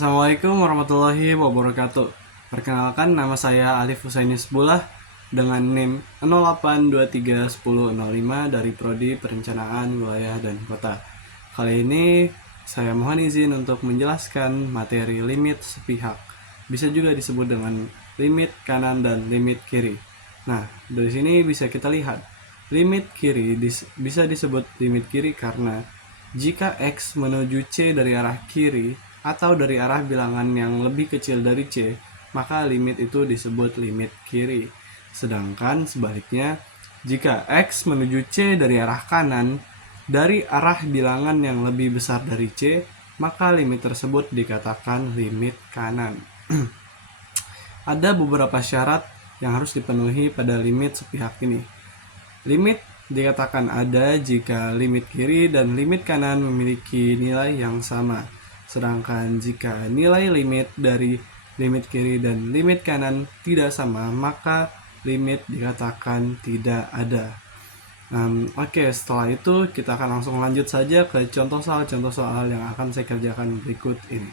Assalamualaikum warahmatullahi wabarakatuh. Perkenalkan, nama saya Alif Husainis Bulah dengan NIM 08231005 dari Prodi Perencanaan Wilayah dan Kota. Kali ini saya mohon izin untuk menjelaskan materi limit sepihak. Bisa juga disebut dengan limit kanan dan limit kiri. Nah, dari sini bisa kita lihat limit kiri bisa disebut limit kiri karena jika X menuju C dari arah kiri atau dari arah bilangan yang lebih kecil dari C, maka limit itu disebut limit kiri. Sedangkan sebaliknya, jika X menuju C dari arah kanan dari arah bilangan yang lebih besar dari C, maka limit tersebut dikatakan limit kanan. Ada beberapa syarat yang harus dipenuhi pada limit sepihak ini. Limit dikatakan ada jika limit kiri dan limit kanan memiliki nilai yang sama. Sedangkan jika nilai limit dari limit kiri dan limit kanan tidak sama, maka limit dikatakan tidak ada. Oke, setelah itu kita akan langsung lanjut saja ke contoh soal yang akan saya kerjakan berikut ini.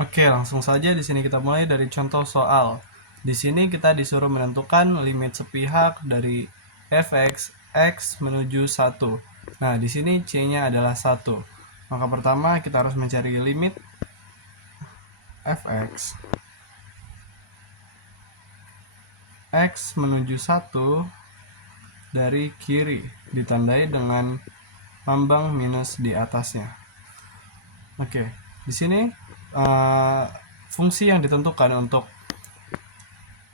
Oke, langsung saja di sini kita mulai dari contoh soal. Di sini kita disuruh menentukan limit sepihak dari fx x menuju 1. Nah, di sini c-nya adalah 1. Maka pertama kita harus mencari limit fx x menuju 1 dari kiri ditandai dengan lambang minus di atasnya. Oke, di sini fungsi yang ditentukan untuk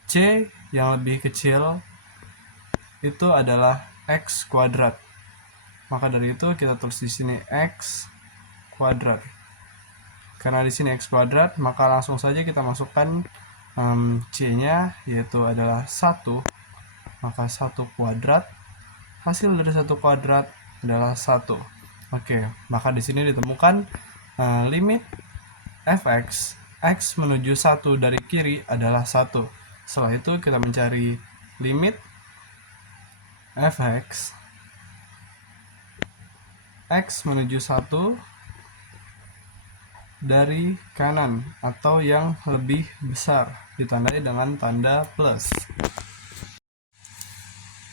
C yang lebih kecil itu adalah x kuadrat. Maka dari itu kita tulis di sini x kuadrat. Karena di sini x kuadrat, maka langsung saja kita masukkan c-nya yaitu adalah 1. Maka 1 kuadrat, hasil dari 1 kuadrat adalah 1. Oke, maka di sini ditemukan limit fx x menuju 1 dari kiri adalah 1. Setelah itu kita mencari limit fx x menuju 1 dari kanan atau yang lebih besar ditandai dengan tanda plus.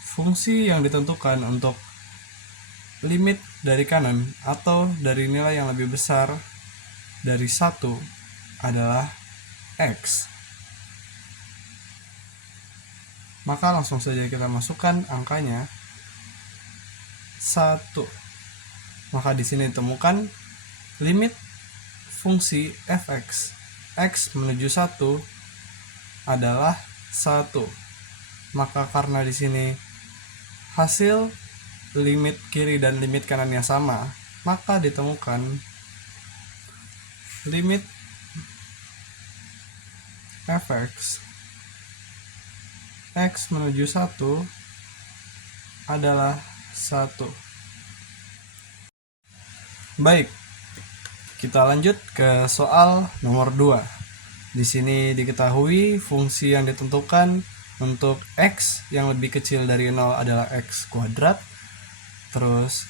Fungsi yang ditentukan untuk limit dari kanan atau dari nilai yang lebih besar dari 1 adalah x. Maka langsung saja kita masukkan angkanya 1. Maka di sini ditemukan limit fungsi fx x menuju 1 adalah 1. Maka karena di sini hasil limit kiri dan limit kanannya sama, maka ditemukan limit fx x menuju 1 adalah 1. Baik, kita lanjut ke soal nomor 2. Di sini diketahui fungsi yang ditentukan untuk x yang lebih kecil dari 0 adalah x kuadrat. Terus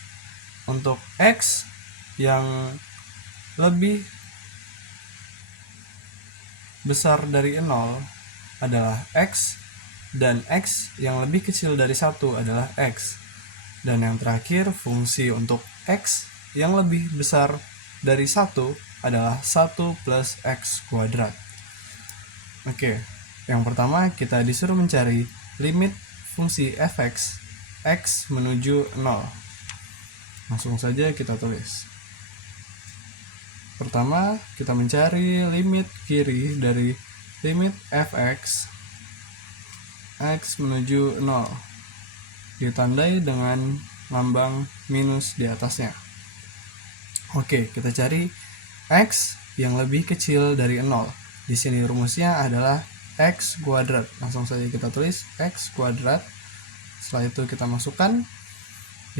untuk x yang lebih besar dari 0 adalah x, dan x yang lebih kecil dari 1 adalah x. Dan yang terakhir, fungsi untuk x yang lebih besar dari 1 adalah 1 plus x kuadrat. Oke, yang pertama kita disuruh mencari limit fungsi fx x menuju 0. Langsung saja kita tulis. Pertama, kita mencari limit kiri dari limit fx x menuju 0 ditandai dengan lambang minus di atasnya. Oke, kita cari x yang lebih kecil dari 0. Di sini rumusnya adalah x kuadrat. Langsung saja kita tulis x kuadrat. Setelah itu kita masukkan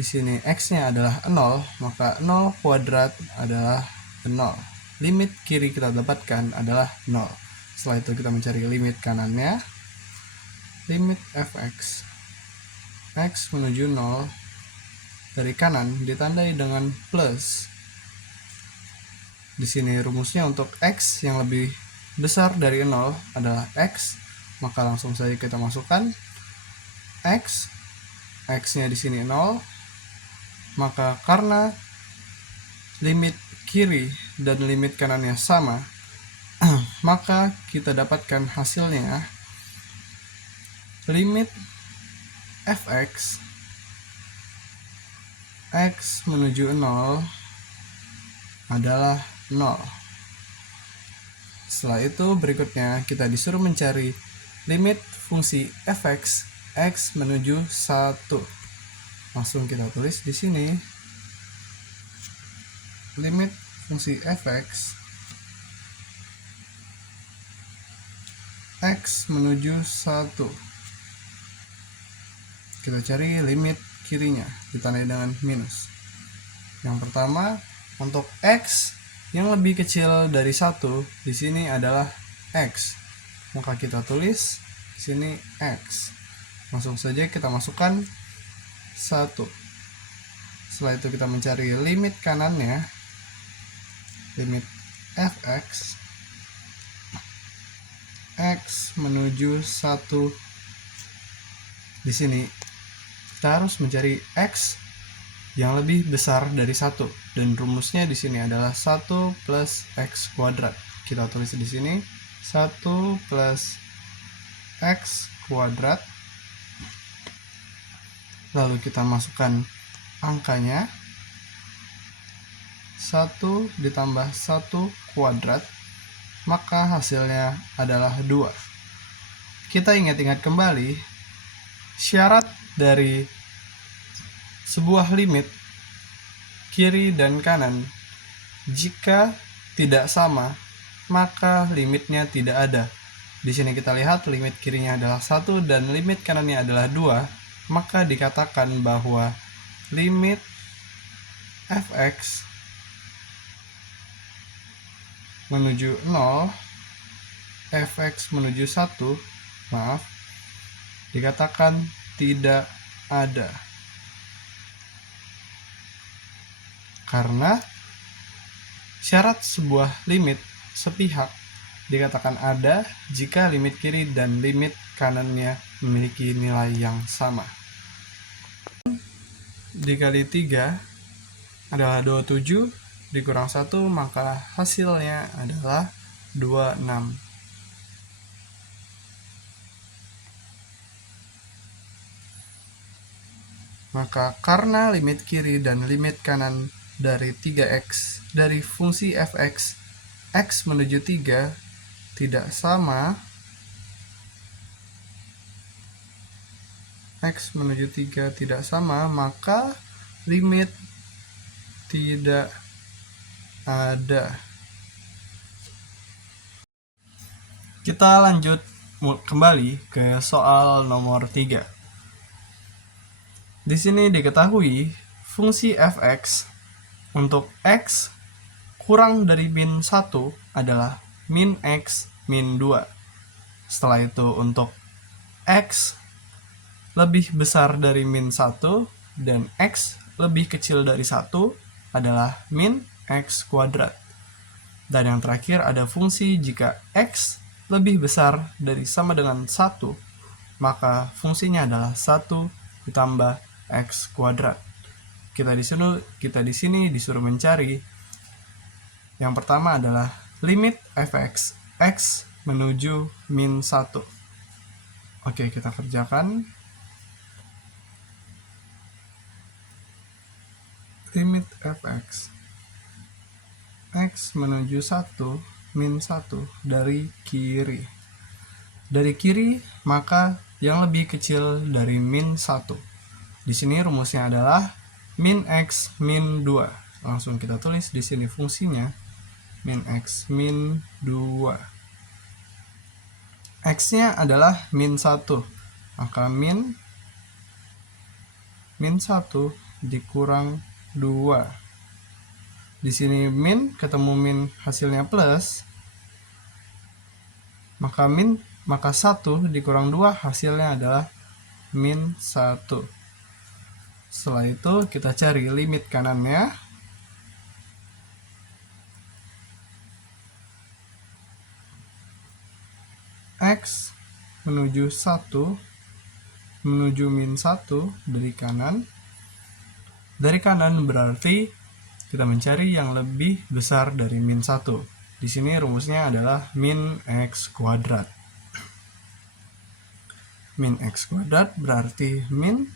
di sini x-nya adalah 0, maka 0 kuadrat adalah 0. Limit kiri kita dapatkan adalah 0. Setelah itu kita mencari limit kanannya. Limit fx x menuju 0 dari kanan ditandai dengan plus. Di sini rumusnya untuk X yang lebih besar dari 0 adalah X, maka langsung saja kita masukkan X. X-nya di sini 0, maka karena limit kiri dan limit kanannya sama, maka kita dapatkan hasilnya limit fx x menuju 0 adalah 0. Setelah itu berikutnya kita disuruh mencari limit fungsi fx x menuju 1. Langsung kita tulis di sini limit fungsi fx x menuju 1. Kita cari limit kirinya ditandai dengan minus. Yang pertama, untuk x yang lebih kecil dari 1 di sini adalah x. Maka kita tulis di sini x. Langsung saja kita masukkan 1. Setelah itu kita mencari limit kanannya, limit fx x menuju 1. Di sini kita harus mencari x yang lebih besar dari 1, dan rumusnya di sini adalah 1 plus x kuadrat. Kita tulis di sini 1 plus x kuadrat. Lalu kita masukkan angkanya, 1 ditambah 1 kuadrat, maka hasilnya adalah 2. Kita ingat-ingat kembali syarat dari sebuah limit kiri dan kanan. Jika tidak sama, maka limitnya tidak ada. Di sini kita lihat limit kirinya adalah 1 dan limit kanannya adalah 2, maka dikatakan bahwa limit fx menuju 0, fx menuju 1, dikatakan tidak ada. Karena syarat sebuah limit sepihak dikatakan ada jika limit kiri dan limit kanannya memiliki nilai yang sama. Dikali 3 adalah 27, dikurang 1, maka hasilnya adalah 26. Maka karena limit kiri dan limit kanan dari 3x dari fungsi fx x menuju 3 tidak sama, x menuju 3 tidak sama, maka limit tidak ada. Kita lanjut kembali ke soal nomor 3. Di sini diketahui fungsi fx untuk x kurang dari min 1 adalah min x min 2. Setelah itu untuk x lebih besar dari min 1 dan x lebih kecil dari 1 adalah min x kuadrat. Dan yang terakhir ada fungsi jika x lebih besar dari sama dengan 1, maka fungsinya adalah 1 ditambah x kuadrat. Kita di sini disuruh mencari yang pertama adalah limit fx x menuju min 1. Oke, kita kerjakan. Limit fx x menuju 1 min 1 dari kiri. Dari kiri, maka yang lebih kecil dari min 1. Di sini rumusnya adalah min x min 2. Langsung kita tulis di sini fungsinya min x min 2. X-nya adalah min 1. Maka min 1 dikurang 2. Di sini min ketemu min hasilnya plus. Maka 1 dikurang 2 hasilnya adalah min 1. Setelah itu kita cari limit kanannya. X menuju 1 menuju min 1 dari kanan. Dari kanan berarti kita mencari yang lebih besar dari min 1. Di sini rumusnya adalah min X kuadrat. Min X kuadrat berarti min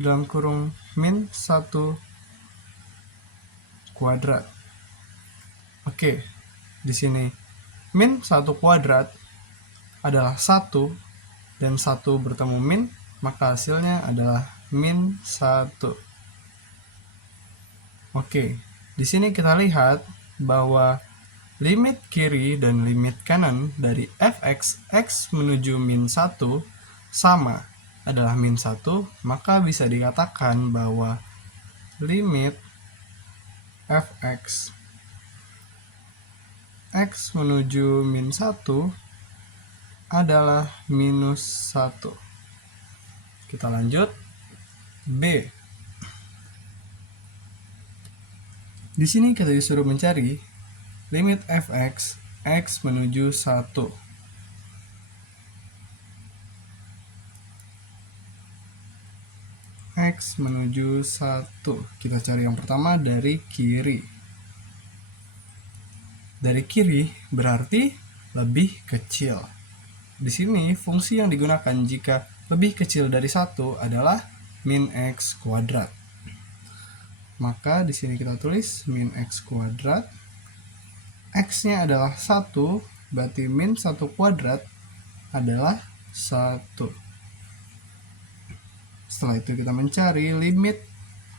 dalam kurung min 1 kuadrat. Oke, di sini min 1 kuadrat adalah 1 dan 1 bertemu min, maka hasilnya adalah min 1. Oke, di sini kita lihat bahwa limit kiri dan limit kanan dari fx x menuju min 1 sama adalah min 1, maka bisa dikatakan bahwa limit fx x menuju min 1 adalah minus 1. Kita lanjut. B. Di sini kita disuruh mencari limit fx x menuju 1. X menuju 1. Kita cari yang pertama dari kiri. Dari kiri berarti lebih kecil. Di sini fungsi yang digunakan jika lebih kecil dari 1 adalah min X kuadrat. Maka di sini kita tulis min X kuadrat. X-nya adalah 1, berarti min 1 kuadrat adalah 1. Setelah itu kita mencari limit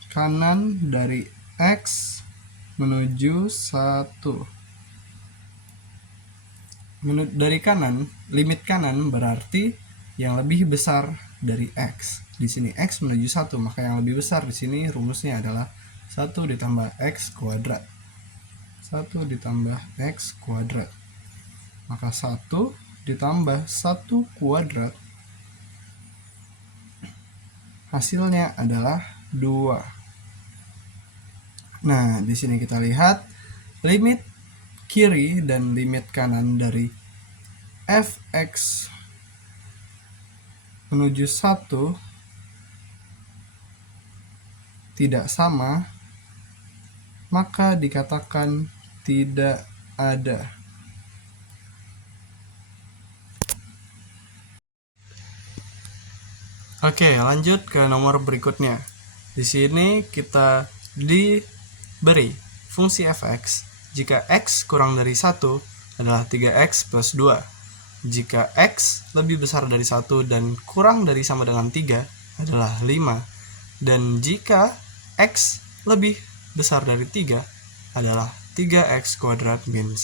kanan dari X menuju 1. Dari kanan, limit kanan berarti yang lebih besar dari X. Di sini X menuju 1, maka yang lebih besar di sini rumusnya adalah 1 ditambah X kuadrat. 1 ditambah X kuadrat. Maka 1 ditambah 1 kuadrat hasilnya adalah 2. Nah, di sini kita lihat limit kiri dan limit kanan dari fx menuju 1 tidak sama, maka dikatakan tidak ada. Oke, lanjut ke nomor berikutnya. Di sini kita diberi fungsi fx jika x kurang dari 1 adalah 3x plus 2. Jika x lebih besar dari 1 dan kurang dari sama dengan 3 adalah 5. Dan jika x lebih besar dari 3 adalah 3x kuadrat min 1.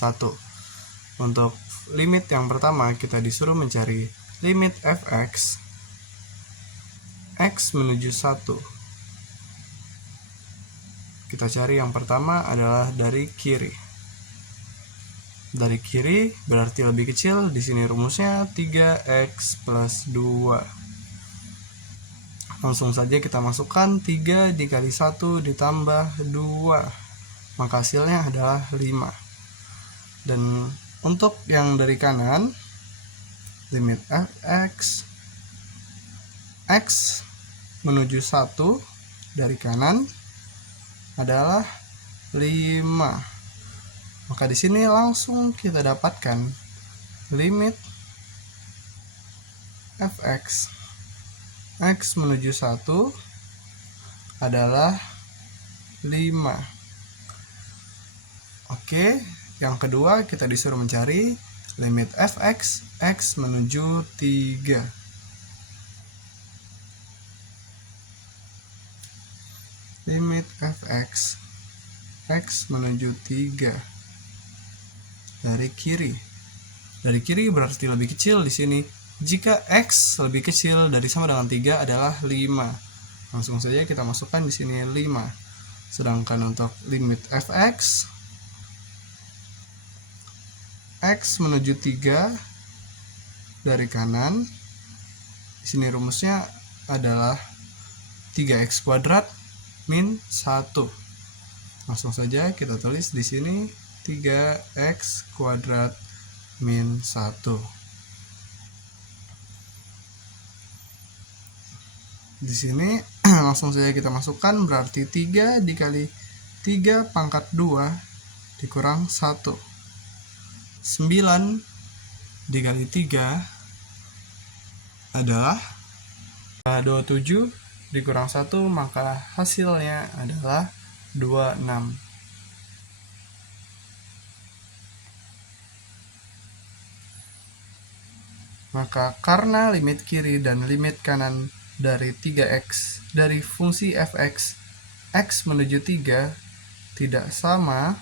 Untuk limit yang pertama kita disuruh mencari limit fx x menuju 1. Kita cari yang pertama adalah dari kiri. Dari kiri berarti lebih kecil. Di sini rumusnya 3x plus 2. Langsung saja kita masukkan 3 dikali 1 ditambah 2. Maka hasilnya adalah 5. Dan untuk yang dari kanan, limit fx x menuju 1 dari kanan adalah 5. Maka di sini langsung kita dapatkan limit fx x menuju 1 adalah 5. Oke, yang kedua kita disuruh mencari limit fx x menuju 3. Limit fx x menuju 3 dari kiri. Dari kiri berarti lebih kecil di sini. Jika x lebih kecil dari sama dengan 3 adalah 5. Langsung saja kita masukkan di sini 5. Sedangkan untuk limit fx x menuju 3 dari kanan, di sini rumusnya adalah 3x kuadrat min 1. Langsung saja kita tulis di sini 3x kuadrat min 1. Di sini langsung saja kita masukkan, berarti 3 dikali 3 pangkat 2 dikurang 1. 9 dikali 3 adalah 27 dikurang 1, maka hasilnya adalah 26. Maka karena limit kiri dan limit kanan dari 3x dari fungsi fx x menuju 3 tidak sama,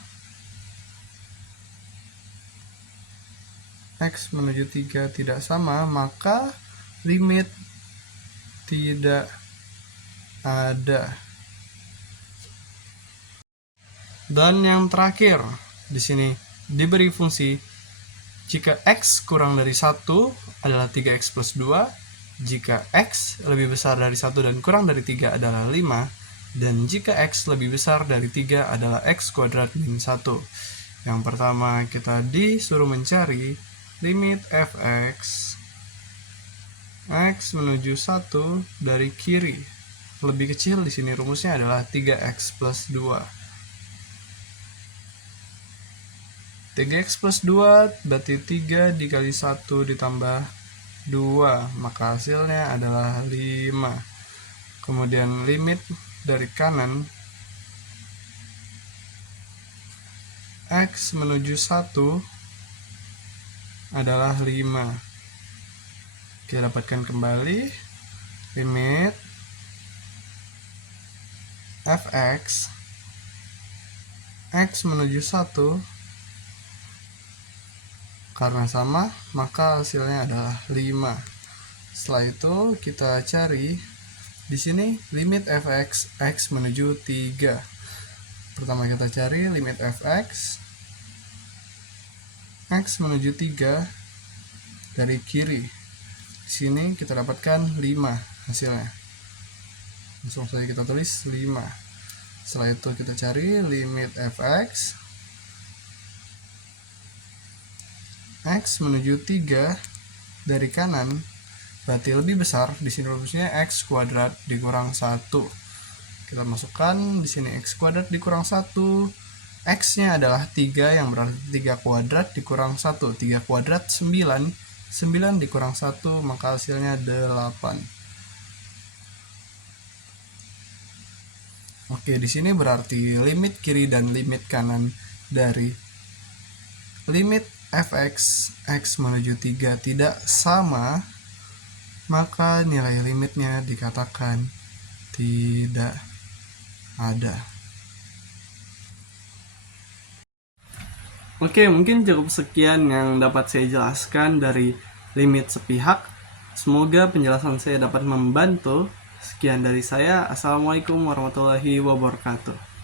x menuju 3 tidak sama, maka limit tidak ada. Dan yang terakhir, di sini diberi fungsi jika x kurang dari 1 adalah 3x plus 2, jika x lebih besar dari 1 dan kurang dari 3 adalah 5, dan jika x lebih besar dari 3 adalah x kuadrat min 1. Yang pertama kita disuruh mencari limit fx x menuju 1 dari kiri. Lebih kecil di sini rumusnya adalah 3x plus 2. 3x plus 2 berarti 3 dikali 1 ditambah 2, maka hasilnya adalah 5. Kemudian limit dari kanan x menuju 1 adalah 5. Kita dapatkan kembali limit fx x menuju 1, karena sama maka hasilnya adalah 5. Setelah itu kita cari di sini limit fx x menuju 3. Pertama kita cari limit fx x menuju 3 dari kiri. Di sini kita dapatkan 5 hasilnya. Langsung saja kita tulis 5. Setelah itu kita cari limit fx x menuju 3 dari kanan, berarti lebih besar. Di sini rumusnya x kuadrat dikurang 1. Kita masukkan di sini x kuadrat dikurang 1. X-nya adalah 3, yang berarti 3 kuadrat dikurang 1. 3 kuadrat 9. 9 dikurang 1, maka hasilnya 8. Oke, di sini berarti limit kiri dan limit kanan dari limit fx x menuju 3 tidak sama, maka nilai limitnya dikatakan tidak ada. Oke, mungkin cukup sekian yang dapat saya jelaskan dari limit sepihak. Semoga penjelasan saya dapat membantu. Sekian dari saya. Assalamualaikum warahmatullahi wabarakatuh.